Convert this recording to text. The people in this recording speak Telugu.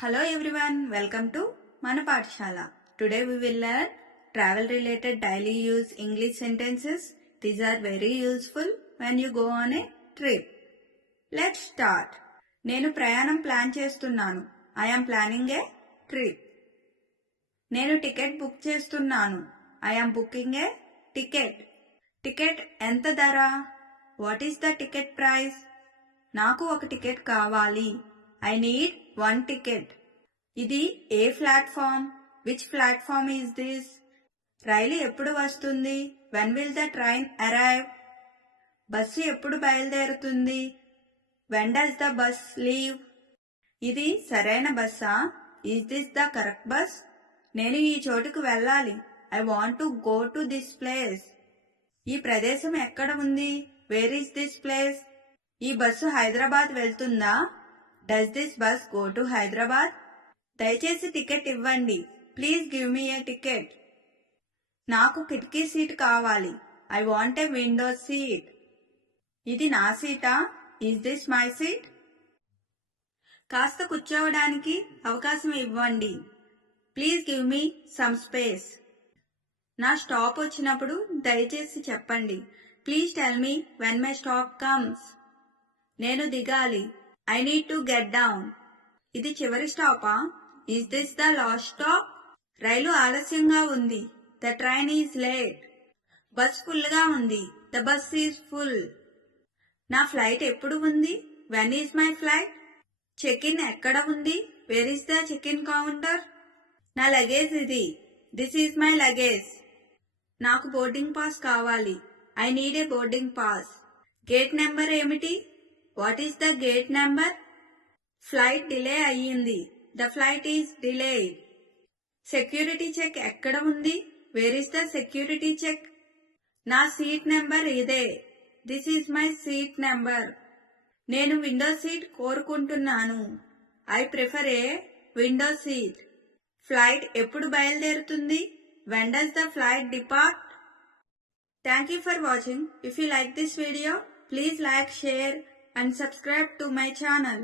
Hello everyone, welcome to Mana Pathshala. Today we will learn travel related daily use English sentences. These are very useful when you go on a trip. Let's start. నేను ప్రయాణం ప్లాన్ చేస్తున్నాను. I am planning a trip. నేను టికెట్ బుక్ చేస్తున్నాను. I am booking a ticket. Ticket ఎంత ధర? What is the ticket price? నాకు ఒక టికెట్ కావాలి. I need one ticket. ఇది ఏ platform? Which platform is this? రైలు ఎప్పుడు వస్తుంది? When will the train arrive? Bus ఎప్పుడు బయలుదేరుతుంది? When does the bus leave? ఇది సరైన బస్సా? Is this the correct bus? నేను ఈ చోటుకు వెళ్ళాలి. I want to go to this place. ఈ ప్రదేశం ఎక్కడ ఉంది? Where is this place? ఈ బస్సు హైదరాబాద్ వెళ్తుందా? Does this bus go to Hyderabad? దయచేసి టికెట్ ఇవ్వండి. Please give me A ticket. నాకు కిటికీ సీట్ కావాలి. I want a window seat. ఇది నా సీటా? Is this my seat? కాస్త కూర్చోవడానికి అవకాశం ఇవ్వండి. Please give me some space. నా స్టాప్ వచ్చినప్పుడు దయచేసి చెప్పండి. Please tell me when my stop comes. నేను దిగాలి. I need to get down. ఇది చివరి స్టాపా? Is this the last stop? రైలు ఆలస్యంగా ఉంది. The train is late. Bus ఫుల్గా ఉంది. The bus is full. నా ఫ్లైట్ ఎప్పుడు ఉంది? When is my flight? Check in ఎక్కడ ఉంది? Where is the check in counter? నా లగేజ్ ఇది. This is my luggage. నాకు బోర్డింగ్ పాస్ కావాలి. I need a boarding pass. Gate number ఏమిటి? What is the gate number? Flight delay అయ్యింది. The flight is delayed. Security check ఎక్కడ ఉంది? Where is the security check? నా సీట్ నెంబర్ ఇదే. This is my seat number. నేను విండో సీట్ కోరుకుంటున్నాను. I prefer A window seat. Flight ఎప్పుడు బయలుదేరుతుంది? When does the flight depart? Thank you for watching. If you like this video, please like, share and subscribe to my channel.